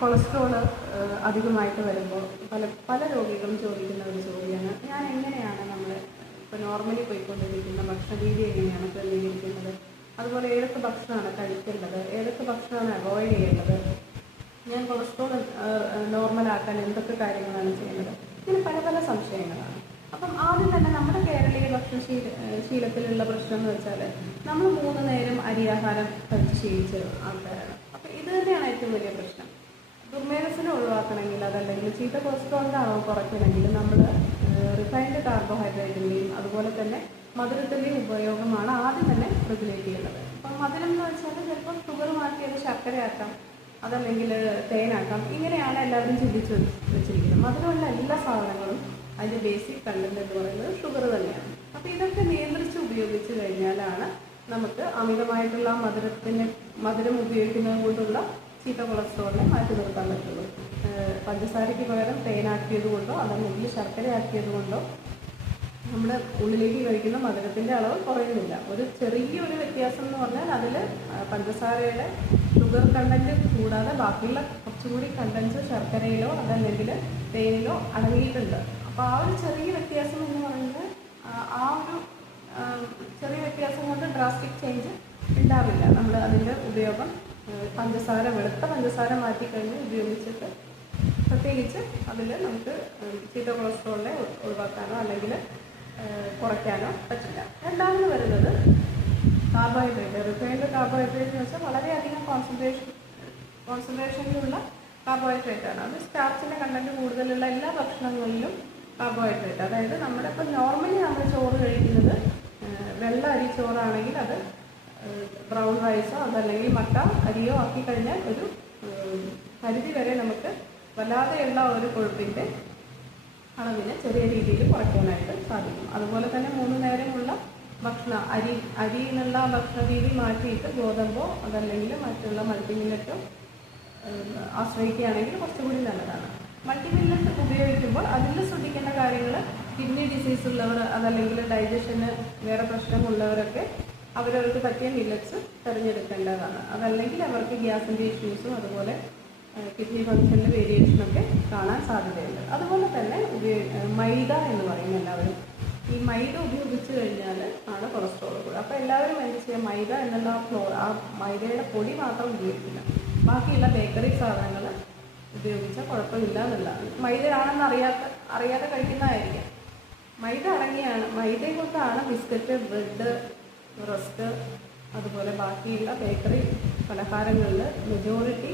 Cholesterol അധികമായിട്ട് വരുമ്പോൾ പല രോഗികളും ചോദിക്കുന്ന ഒരു ചോദ്യമാണ്, ഞാൻ എങ്ങനെയാണ് നമ്മൾ ഇപ്പോൾ നോർമലി പോയിക്കൊണ്ടിരിക്കുന്ന ഭക്ഷണ രീതി എങ്ങനെയാണ് ക്രമീകരിക്കുന്നത്, അതുപോലെ ഏതൊക്കെ ഭക്ഷണമാണ് കഴിക്കേണ്ടത്, ഏതൊക്കെ ഭക്ഷണമാണ് അവോയ്ഡ് ചെയ്യേണ്ടത്, ഞാൻ കൊളസ്ട്രോൾ നോർമലാക്കാൻ എന്തൊക്കെ കാര്യങ്ങളാണ് ചെയ്യുന്നത്, ഇങ്ങനെ പല സംശയങ്ങളാണ്. അപ്പം ആദ്യം തന്നെ നമ്മുടെ കേരളീയ ശീലത്തിലുള്ള പ്രശ്നം എന്ന് വെച്ചാൽ നമ്മൾ 3 നേരം അരിയാഹാരം കഴിച്ച് ശീലിച്ച ആൾക്കാരാണ്. അപ്പം ഇത് തന്നെയാണ് ഏറ്റവും വലിയ പ്രശ്നം. ദുർമേധസ്സിനെ ഒഴിവാക്കണമെങ്കിൽ, അതല്ലെങ്കിൽ ചീത്ത കൊളസ്ട്രോളിൻ്റെ അളവ് കുറയ്ക്കണമെങ്കിൽ നമ്മൾ റിഫൈൻഡ് കാർബോഹൈഡ്രേറ്റിൻ്റെയും അതുപോലെ തന്നെ മധുരത്തിൻ്റെയും ഉപയോഗമാണ് ആദ്യം തന്നെ റെഗുലേറ്റ് ചെയ്യുന്നത്. അപ്പം മധുരം എന്ന് വെച്ചാൽ ചിലപ്പോൾ ഷുഗർ മാറ്റിയത് ശർക്കരയാക്കാം, അതല്ലെങ്കിൽ തേനാക്കാം, ഇങ്ങനെയാണ് എല്ലാവരും ചിന്തിച്ച് വെച്ചിരിക്കുന്നത്. മധുരമുള്ള എല്ലാ സാധനങ്ങളും അതിൻ്റെ ബേസിക് കണ്ടന്റ് എന്ന് പറയുന്നത് ഷുഗർ തന്നെയാണ്. അപ്പോൾ ഇതൊക്കെ നിയന്ത്രിച്ച് ഉപയോഗിച്ച് കഴിഞ്ഞാലാണ് നമുക്ക് അമിതമായിട്ടുള്ള മധുരം ഉപയോഗിക്കുന്നത് കൊണ്ടുള്ള ചീത്ത കൊളസ്ട്രോളിനെ മാറ്റി നിർത്താൻ പറ്റുള്ളൂ. പഞ്ചസാരയ്ക്ക് പകരം തേനാക്കിയത് കൊണ്ടോ അതല്ലെങ്കിൽ ശർക്കര ആക്കിയത് കൊണ്ടോ നമ്മുടെ ഉള്ളിലേക്ക് കഴിക്കുന്ന മധുരത്തിൻ്റെ അളവ് കുറയുന്നില്ല. ഒരു ചെറിയൊരു വ്യത്യാസം എന്ന് പറഞ്ഞാൽ അതിൽ പഞ്ചസാരയുടെ ഷുഗർ കണ്ടൻറ്റ് കൂടാതെ ബാക്കിയുള്ള കുറച്ചുകൂടി കണ്ടൻസ് ശർക്കരയിലോ അതല്ലെങ്കിൽ തേനിലോ അടങ്ങിയിട്ടുണ്ട്. അപ്പോൾ ആ ഒരു ചെറിയ വ്യത്യാസം എന്ന് പറയുന്നത് ആ ഒരു ചെറിയ വ്യത്യാസം കൊണ്ട് ഡ്രാസ്റ്റിക് ചേഞ്ച് ഉണ്ടാവില്ല. നമ്മൾ അതിൻ്റെ ഉപയോഗം വെളുത്ത പഞ്ചസാര മാറ്റിക്കഴിഞ്ഞ് ഉപയോഗിച്ചിട്ട് പ്രത്യേകിച്ച് അതിൽ നമുക്ക് ചീത്ത കൊളസ്ട്രോളിനെ ഒഴിവാക്കാനോ അല്ലെങ്കിൽ കുറയ്ക്കാനോ പറ്റില്ല. രണ്ടാമത് വരുന്നത് കാർബോഹൈഡ്രേറ്റ്. റിഫൈൻഡ് കാർബോഹൈഡ്രേറ്റ് എന്ന് വെച്ചാൽ വളരെയധികം കോൺസെൻട്രേഷനിലുള്ള കാർബോഹൈഡ്രേറ്റാണ്. അത് സ്റ്റാർച്ചിൻ്റെ കണ്ടൻറ്റ് കൂടുതലുള്ള എല്ലാ ഭക്ഷണങ്ങളിലും കാർബോഹൈഡ്രേറ്റ്. അതായത് നമ്മുടെ ഇപ്പോൾ നോർമലി നമ്മൾ ചോറ് കഴിക്കുന്നത് വെള്ള അരി ചോറാണെങ്കിൽ അത് ബ്രൗൺ റൈസോ അതല്ലെങ്കിൽ മട്ട അരിയോ ആക്കി കഴിഞ്ഞാൽ ഒരു പരിധി വരെ നമുക്ക് വല്ലാതെയുള്ള ഒരു കൊഴുപ്പിൻ്റെ അളവിനെ ചെറിയ രീതിയിൽ കുറയ്ക്കാനായിട്ട് സാധിക്കും. അതുപോലെ തന്നെ 3 നേരമുള്ള ഭക്ഷണം അരി എന്നുള്ള ഭക്ഷണ രീതി മാറ്റിയിട്ട് ഗോതമ്പോ അതല്ലെങ്കിൽ മറ്റുള്ള മൾട്ടിമില്ലറ്റോ ആശ്രയിക്കുകയാണെങ്കിൽ കുറച്ചുകൂടി നല്ലതാണ്. മൾട്ടിമില്ലറ്റ് ഉപയോഗിക്കുമ്പോൾ അതിൽ ശ്രദ്ധിക്കേണ്ട കാര്യങ്ങൾ, കിഡ്നി ഡിസീസ് ഉള്ളവർ അതല്ലെങ്കിൽ ഡൈജഷന് വേറെ പ്രശ്നമുള്ളവരൊക്കെ അവരവർക്ക് പറ്റിയ മില്ലറ്റ്സ് തിരഞ്ഞെടുക്കേണ്ടതാണ്. അതല്ലെങ്കിൽ അവർക്ക് ഗ്യാസിൻ്റെ ഇഷ്യൂസും അതുപോലെ കിഡ്നി ഫംഗ്ഷനിൽ വേരിയേഷനൊക്കെ കാണാൻ സാധ്യതയുണ്ട്. അതുപോലെ തന്നെ മൈദ എന്ന് പറയും എല്ലാവരും. ഈ മൈദ ഉപയോഗിച്ച് കഴിഞ്ഞാൽ ആണ് കൊളസ്ട്രോൾ കൂടുക. അപ്പോൾ എല്ലാവരും എന്ത് ചെയ്യുക, മൈദ എന്നുള്ള ആ മൈദയുടെ പൊടി മാത്രം ഉപയോഗിക്കില്ല, ബാക്കിയുള്ള ബേക്കറി സാധനങ്ങൾ ഉപയോഗിച്ചാൽ കുഴപ്പമില്ല എന്നുള്ളതാണ്. മൈദയാണെന്ന് അറിയാതെ കഴിക്കുന്നതായിരിക്കും. മൈദ കൊണ്ടാണ് ബിസ്ക്കറ്റ്, ബ്രെഡ്, റസ്ക് അതുപോലെ ബാക്കിയുള്ള ബേക്കറി പലഹാരങ്ങളിൽ മെജോറിറ്റി